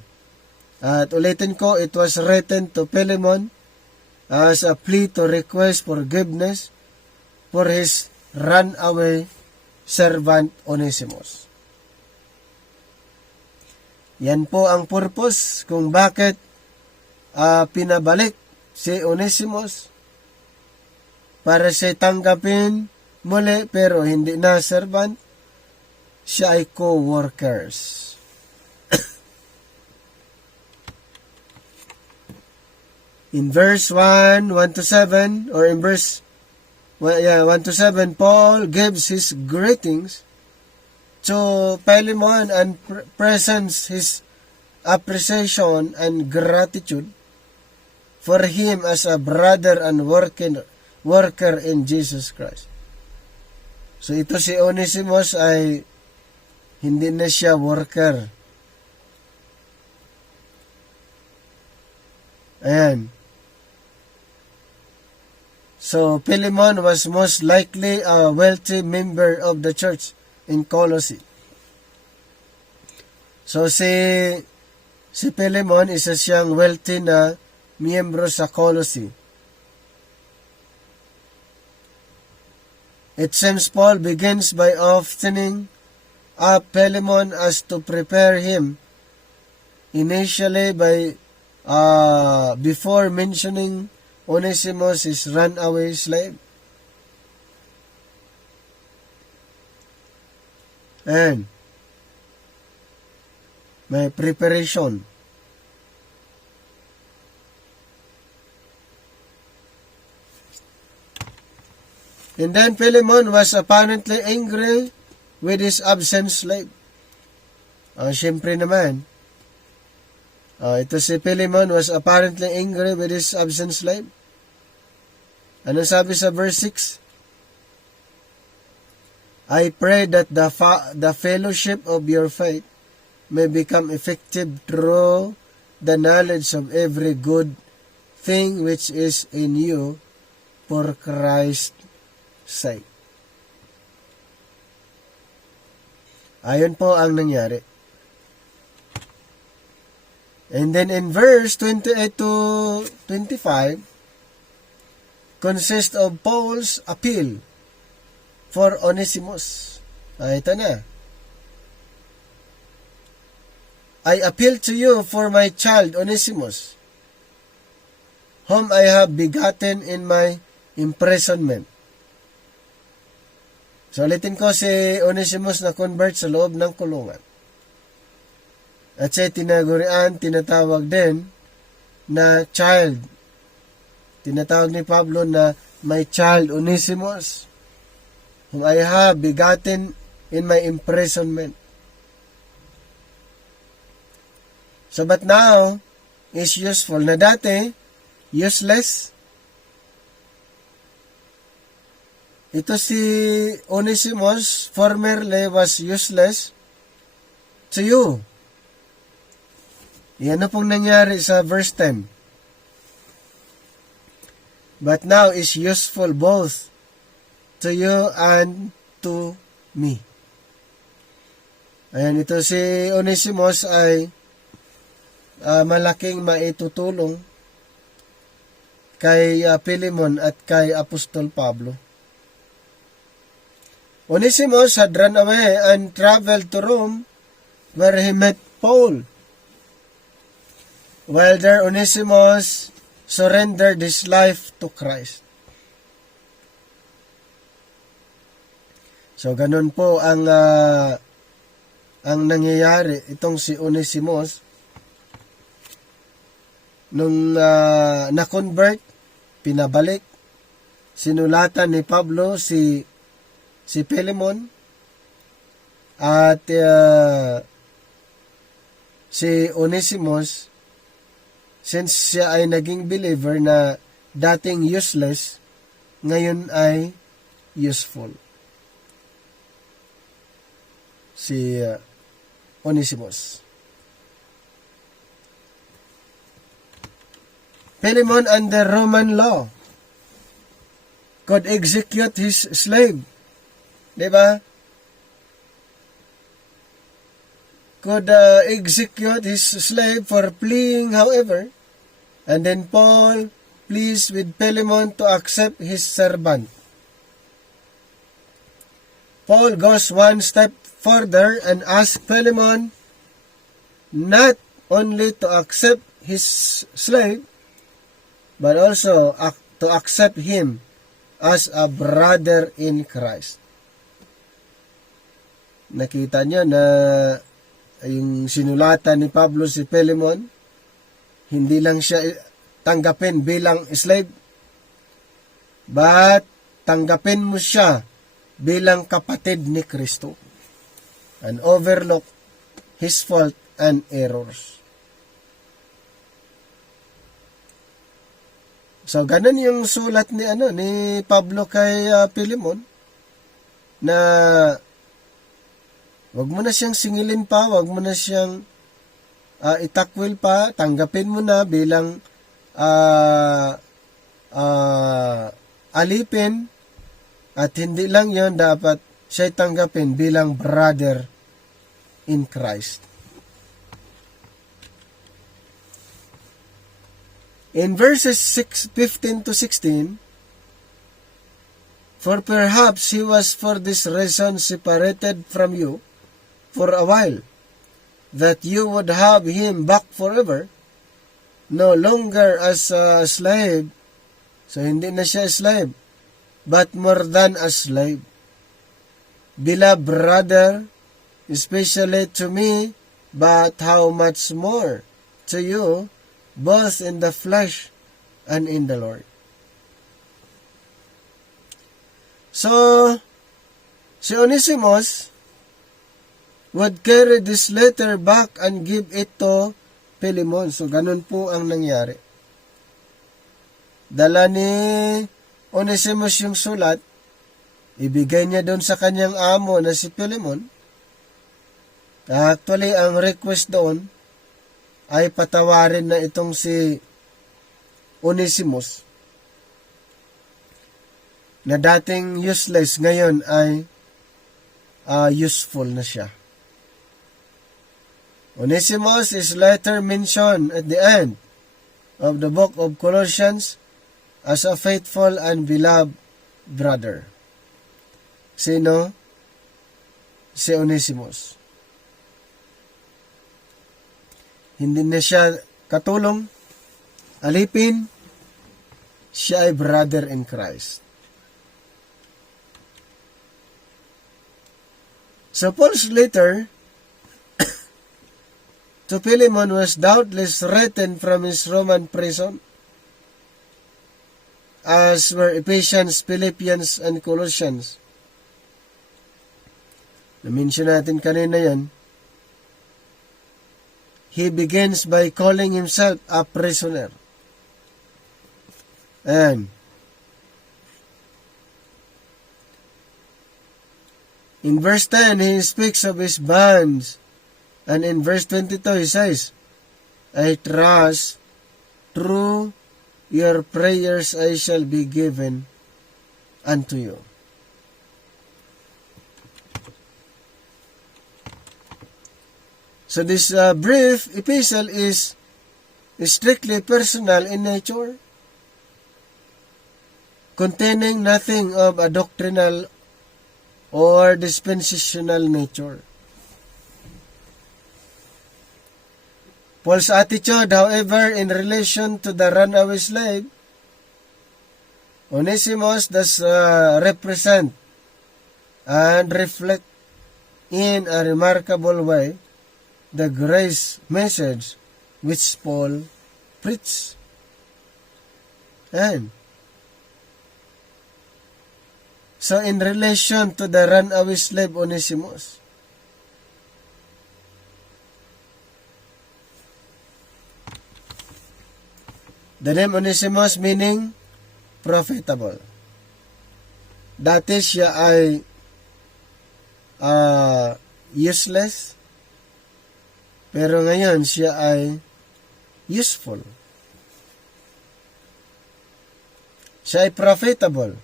At ulitin ko, it was written to Philemon as a plea to request forgiveness for his runaway servant Onesimus. Yan po ang purpose kung bakit pinabalik si Onesimus para siya tanggapin muli pero hindi na servant, siya ay co-workers. In verse 1 to 7, or in verse 1 to 7, Paul gives his greetings to Philemon and presents his appreciation and gratitude for him as a brother and worker in Jesus Christ. So ito si Onesimus ay hindi na siya worker. Ayan. So Philemon was most likely a wealthy member of the church in Colossae. So si Philemon isa siyang wealthy na miyembro sa Colossae. It seems Paul begins by opening up Philemon as to prepare him initially before mentioning Onesimus, his runaway slave. And may preparation. And then Philemon was apparently angry with his absent slave. Siyempre naman, ito si Philemon was apparently angry with his absent slave. Ano sabi sa verse 6? I pray that the fellowship of your faith may become effective through the knowledge of every good thing which is in you for Christ's sake. Ayon po ang nangyari. And then in verse 28 to 25, consists of Paul's appeal for Onesimus. Ito na. I appeal to you for my child Onesimus, whom I have begotten in my imprisonment. So ulitin ko si Onesimus na convert sa loob ng kulungan. At siya tinatawag din na child. Tinatawag ni Pablo na my child Onesimus, whom I have begotten in my imprisonment. So but now is useful. Na dati, useless. Ito si Onesimus formerly was useless to you. Yan pong nangyari sa verse 10. But now is useful both to you and to me. Ayan, ito si Onesimus ay malaking maitutulong kay Philemon at kay Apostol Pablo. Onesimus had run away and traveled to Rome where he met Paul. While there, Onesimus surrendered his life to Christ. So, ganun po ang nangyayari. Itong si Onesimus, nung na-convert, pinabalik, sinulatan ni Pablo si Philemon at si Onesimus, since siya ay naging believer na dating useless, ngayon ay useful. Si Onesimus. Philemon under Roman law could execute his slave. Diba? Could execute his slave for fleeing, however, and then Paul pleads with Philemon to accept his servant. Paul goes one step further and asks Philemon not only to accept his slave, but also to accept him as a brother in Christ. Nakita niyo na yung sinulatan ni Pablo si Philemon, hindi lang siya tanggapin bilang slave, but tanggapin mo siya bilang kapatid ni Kristo and overlook his fault and errors. So, ganun yung sulat ni Pablo kay Philemon, na wag mo na siyang singilin pa, wag mo na siyang itakwil pa, tanggapin mo na bilang alipin, at hindi lang yon, dapat siya tanggapin bilang brother in Christ. In verses 15 to 16, for perhaps he was for this reason separated from you for a while, that you would have him back forever, no longer as a slave. So, hindi na siya slave, but more than a slave. Beloved brother, especially to me, but how much more to you, both in the flesh and in the Lord. So, si Onesimus would carry this letter back and give it to Philemon. So, ganun po ang nangyari. Dala ni Onesimus yung sulat, ibigay niya doon sa kanyang amo na si Philemon. Actually, ang request doon ay patawarin na itong si Onesimus, na dating useless, ngayon ay useful na siya. Onesimus is later mentioned at the end of the book of Colossians as a faithful and beloved brother. Sino? Si Onesimus. Hindi na siya katulong, alipin, siya ay brother in Christ. So Paul's letter to Philemon was doubtless written from his Roman prison, as were Ephesians, Philippians, and Colossians. Na-mention natin kanina yan. He begins by calling himself a prisoner. And in verse 10, he speaks of his bonds. And in verse 22, he says, I trust through your prayers I shall be given unto you. So this brief epistle is strictly personal in nature, containing nothing of a doctrinal or dispensational nature. Paul's attitude, however, in relation to the runaway slave, Onesimus does represent and reflect in a remarkable way the grace message which Paul preached. And so in relation to the runaway slave Onesimus, the name Onesimus meaning profitable. Dati siya ay useless, pero ngayon siya ay useful. Siya ay profitable.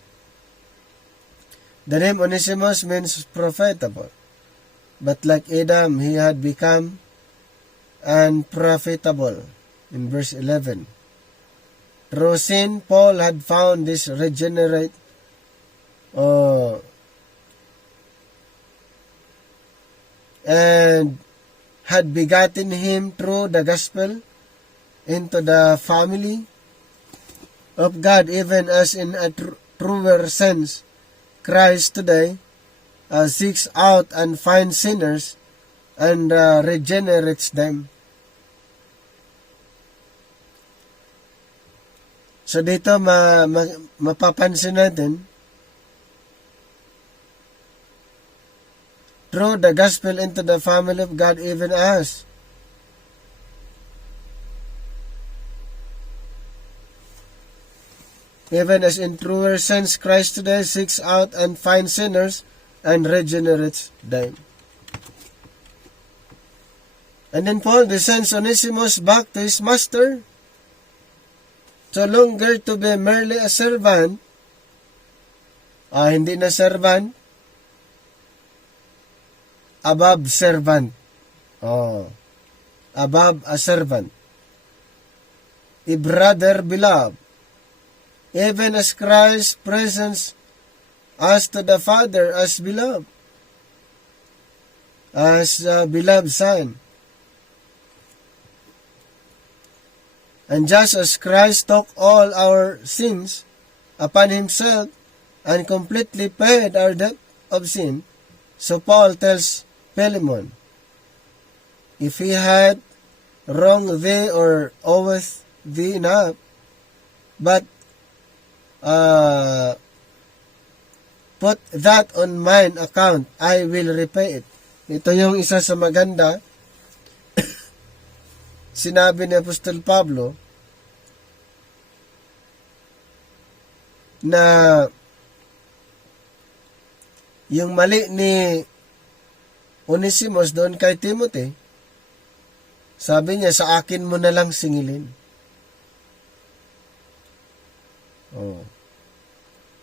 The name Onesimus means profitable. But like Adam, he had become unprofitable in verse 11. Through sin, Paul had found this regenerate and had begotten him through the gospel into the family of God, even as in a truer sense, Christ today seeks out and finds sinners and regenerates them. So dito mapapansin natin, through the gospel into the family of God, even as in truer sense Christ today seeks out and finds sinners and regenerates them. And then Paul sends Onesimus back to his master, no longer to be merely a servant, hindi na servant, above servant. Above a servant. A brother beloved, even as Christ presents us to the Father as beloved, as a beloved Son. And just as Christ took all our sins upon himself and completely paid our debt of sin, so Paul tells Philemon, if he had wronged thee or oweth thee enough, but put that on mine account, I will repay it. Ito yung isa sa maganda sinabi ni Apostol Pablo na yung mali ni Onesimus doon kay Timothy, sabi niya, sa akin mo na lang singilin.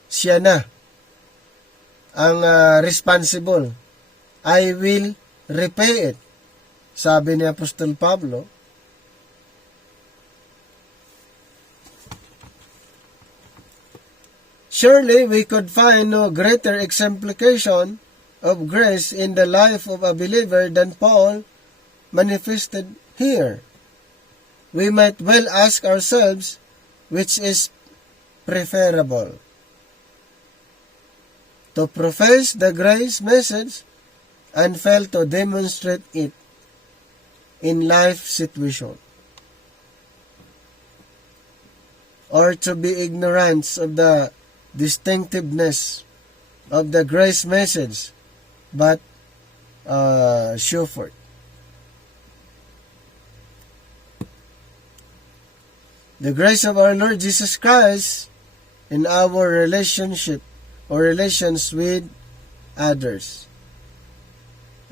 Siya na ang responsible. I will repay it, sabi ni Apostol Pablo. Surely we could find no greater exemplification of grace in the life of a believer than Paul manifested here. We might well ask ourselves, which is preferable? To profess the grace message and fail to demonstrate it in life situation, or to be ignorant of the distinctiveness of the grace message, but show forth. The grace of our Lord Jesus Christ in our relationship or relations with others.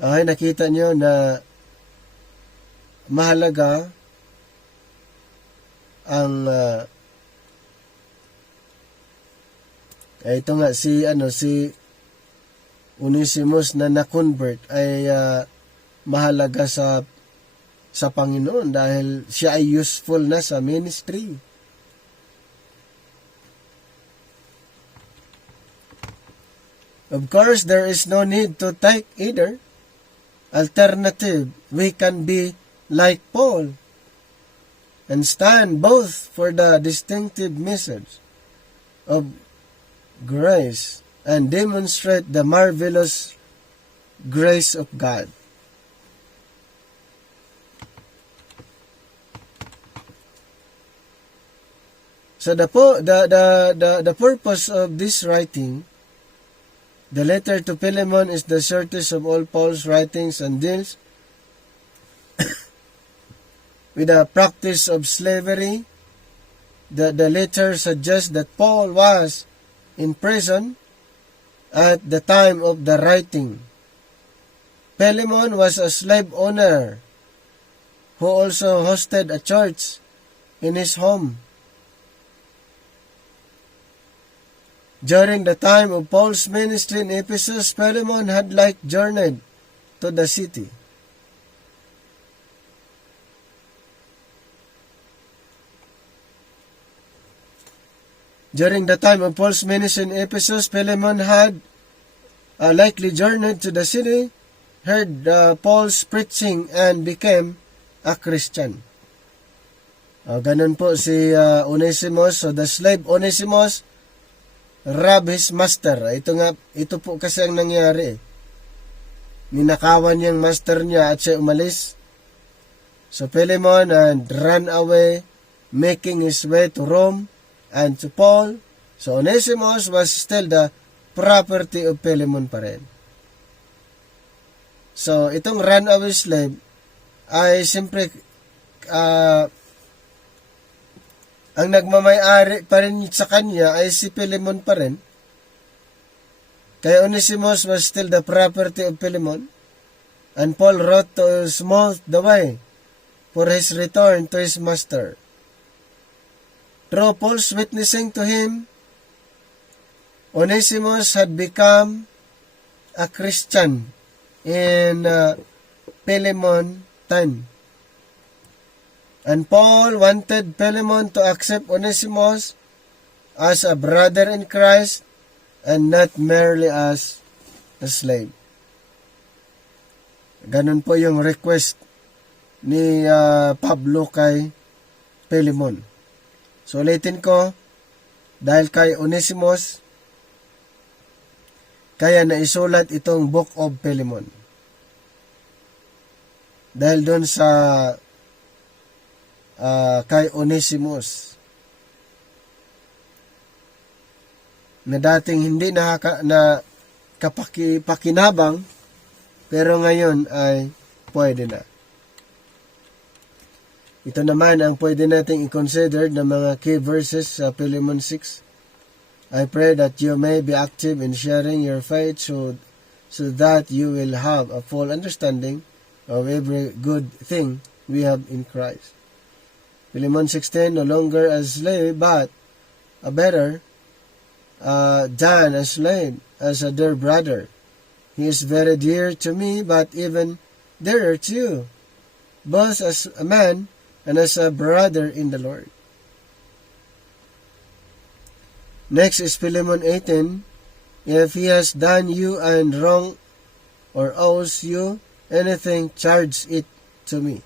Okay, nakita nyo na mahalaga ang ito nga si Onesimus na na-convert ay mahalaga sa Panginoon dahil siya ay useful na sa ministry. Of course, there is no need to take either. Alternative, we can be like Paul and stand both for the distinctive message of grace and demonstrate the marvelous grace of God. So the purpose of this writing, the letter to Philemon, is the shortest of all Paul's writings and deals with the practice of slavery. The letter suggests that Paul was in prison at the time of the writing. Philemon was a slave owner who also hosted a church in his home. During the time of Paul's ministry in Ephesus, Philemon had journeyed to the city. During the time of Paul's ministry in Ephesus, Philemon had likely journeyed to the city, heard Paul's preaching, and became a Christian. Ganun po si Onesimus. So the slave Onesimus robbed his master. Ito po kasi ang nangyari. Ninakawan niyang master niya at siya umalis. So Philemon and ran away, making his way to Rome and to Paul. So Onesimus was still the property of Philemon pa rin. So itong runaway slave ay siyempre ang nagmamay-ari pa rin sa kanya ay si Philemon pa rin. Kaya Onesimus was still the property of Philemon, and Paul wrote to smooth the way for his return to his master. Through Paul's witnessing to him, Onesimus had become a Christian in Philemon 10. And Paul wanted Philemon to accept Onesimus as a brother in Christ and not merely as a slave. Ganun po yung request ni Pablo kay Philemon. So ulitin ko, dahil kay Onesimus, kaya naisulat itong Book of Philemon. Dahil doon sa kay Onesimus na dating hindi pakinabang, pero ngayon ay pwede na. Ito naman ang pwede nating i-consider na mga key verses sa Philemon 6. I pray that you may be active in sharing your faith so that you will have a full understanding of every good thing we have in Christ. Philemon 6:10, no longer a slave, but a better than a slave, as a dear brother. He is very dear to me, but even dearer to you, both as a man and as a brother in the Lord. Next is Philemon 18, if he has done you and wrong or owes you anything, charge it to me.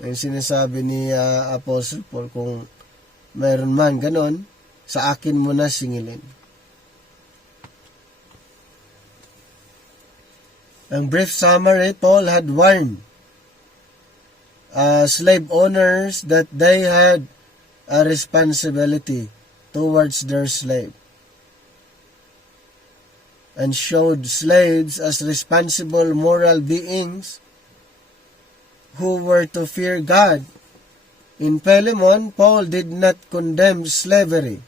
Yung sinasabi ni Apostle Paul, kung mayroon man ganon, sa akin mo na singilin. Ang brief summary, Paul had warned slave owners that they had a responsibility towards their slave, and showed slaves as responsible moral beings who were to fear God. In Philemon, Paul did not condemn slavery,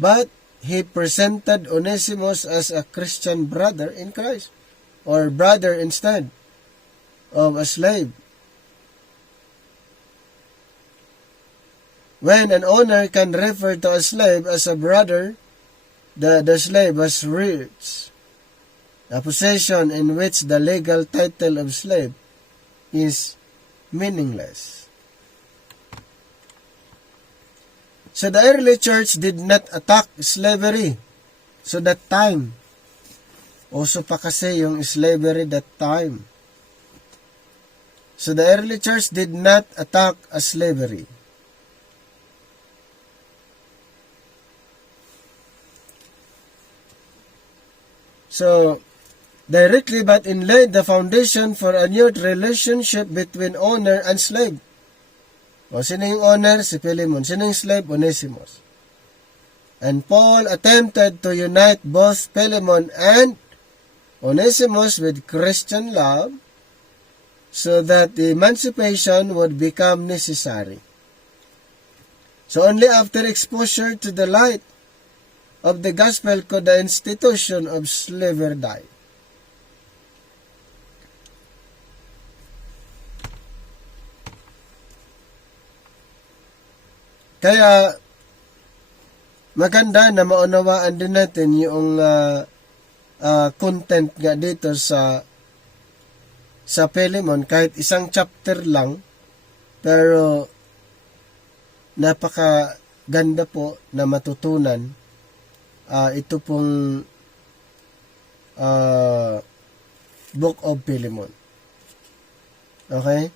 but he presented Onesimus as a Christian brother in Christ, or brother instead of a slave. When an owner can refer to a slave as a brother, the slave has reached a possession in which the legal title of slave is meaningless. So the early church did not attack slavery. So that time, uso pa kasi yung slavery that time. So the early church did not attack slavery. So, directly but laid the foundation for a new relationship between owner and slave. O, sino yung owner? Si Philemon. Sino yung slave? Onesimus. And Paul attempted to unite both Philemon and Onesimus with Christian love so that the emancipation would become necessary. So only after exposure to the light of the gospel could the institution of slavery die. Kaya maganda na maunawaan din natin yung content nga dito sa Philemon, kahit isang chapter lang, pero napaka ganda po na matutunan ito pong Book of Philemon. Okay?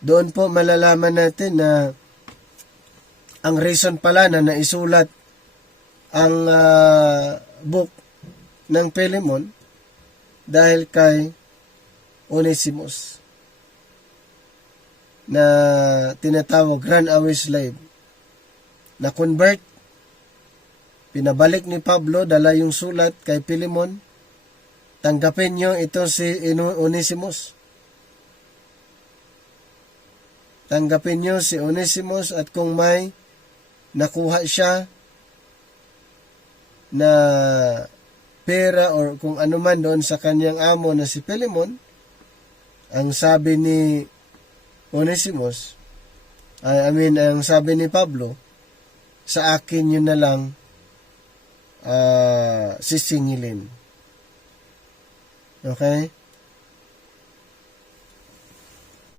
Doon po malalaman natin na ang reason pala na naisulat ang book ng Philemon dahil kay Onesimus na tinatawag runaway slave na convert. Pinabalik ni Pablo, dala yung sulat kay Philemon. Tanggapin nyo ito si Onesimus. Tanggapin nyo si Onesimus at kung may nakuha siya na pera or kung ano man doon sa kanyang amo na si Philemon, ang sabi ni Onesimus, ang sabi ni Pablo, sa akin yun na lang sisingilin. Okay?